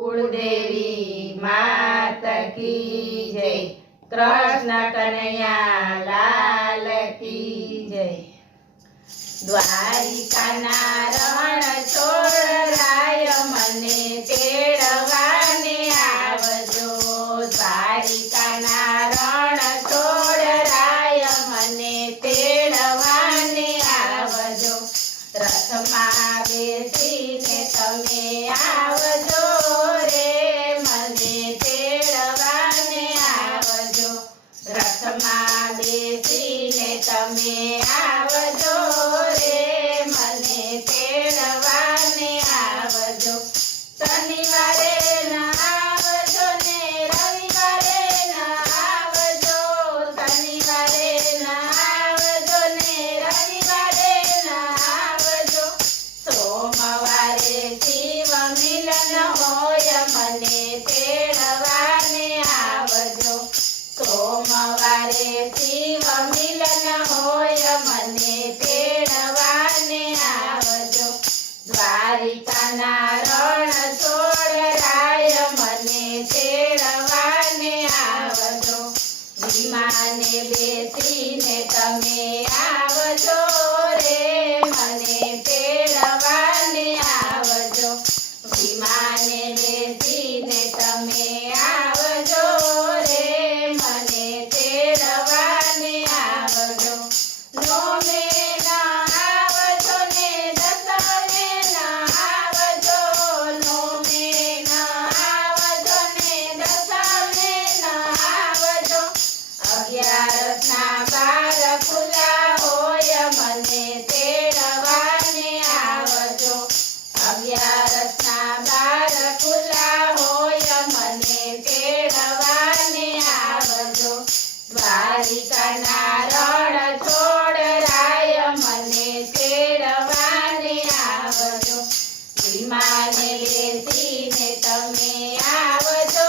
कुलदेवी मात की जय। कृष्ण कन्हैया लाल की जय। द्वारिकाना रण छोड़राय मने तेड़वाने आवजो। द्वारिकाना रण छोड़राय मने तेड़वाने आवजो। रथमां बेसीने तमे आवजो रे मने तेड़वाने आवजो। रथमां बेसीने तमे आवजो रे मने तेड़वाने आवजो। शनिवारे न आवजो ने रविवारे न आवजो। शनिवारे न आवजो ने रविवारे न आवजो। सोमवारे शिव मिलन होय मने तेड़वाने आवजो। सोमवारे शिव मिलन होय मने तेड़वाने आवजो। द्वारिकाना रण छोड़राय मने तेड़वाने आवजो। विमाने बेसीने तमे आवजो रे मने तेड़वाने आवजो। विमाने बेसीने तमे आवजो रे मने तेड़वाने आवजो। नोमे न आवजो ने दसमे न आवजो। नोमे न आवजो ने दसमे न आवजो। अगियारसना बार खुला होय मने तेड़वाने आवजो। अगियारसना बार खुला होय मने तेड़वाने आवजो। द्वारिकाना रण छोड़राय मने तेड़वाने आवजो। विमाने बेसीने तमे आवजो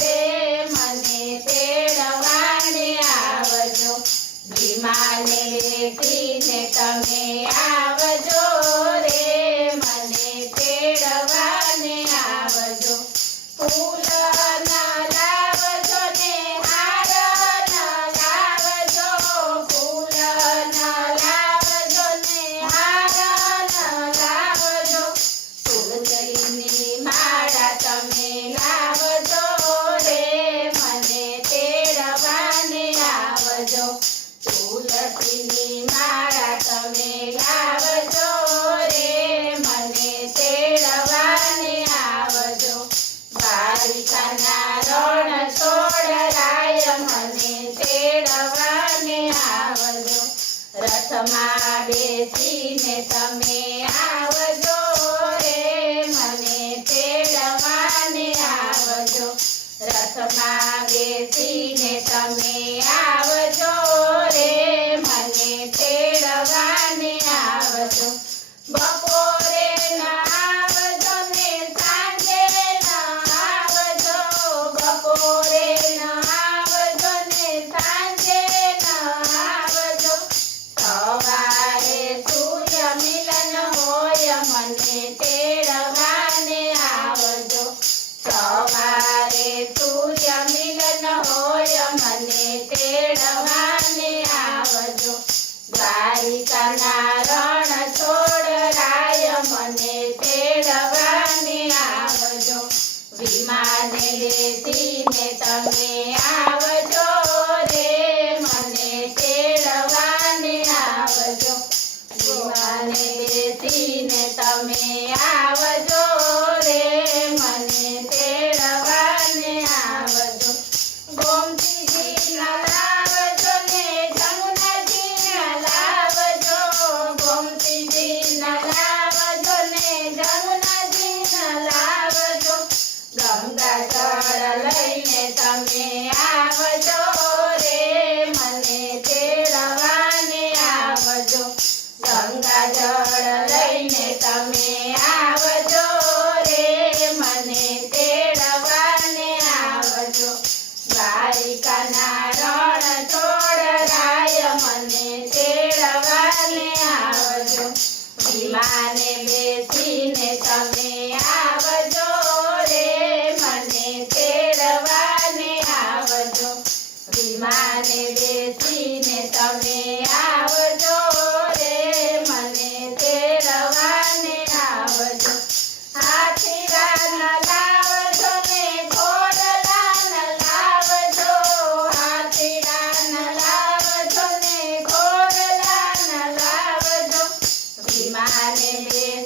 रे मने तेड़वाने आवजो। विमाने बेसीने तमे आवजो रे मने तेड़वाने आवजो। फूल न लावजो ने हार न लावजो। फूल न लावजो ने हार न लावजो। तुलसीनी माळा तमे लावजो रे मने तेड़वाने आवजो। तुलसीनी माळा तमे लावजो रे मने तेड़वाने आवजो। द्वारिकाना रण छोड़राय मने तेड़वाने आवजो। रथमां बेसीने तमे आवजो रे मने तेड़वाने आवजो। रथमां बेसीने तमे आवजो रे मने तेड़वाने आवजो। बपोरे न आवजो ने सांजे न आवजो। बपोरे न आवजो ने सांजे न आवजो। सवारे सूर्य मिलन होय मने तेड़वाने आवजो। सवारे सूर्य मिलन होय मने तेड़वाने आवजो। द्वारिकाना रण छोड़राय मने तेड़वाने आवजो। विमाने बेसीने तमे आवजो रे मने तेड़वाने आवजो। विमाने बेसीने तमे आवजो रे मने तेड़वाने आवजो। गोमतीजी न लावजो ने जमुनाजी न लावजो। गोमतीजी न लावजो ने जमुनाजी न लावजो। गंगाजळ लईने तमे आवजो रे मने तेड़वाने आवजो। गंगाजळ लईने तमे आवजो रे मने तेड़वाने आवजो। द्वारिकाना रण छोड़राय मने तेड़वाने आवजो। विमाने बेसीने तमे आवजो रे માને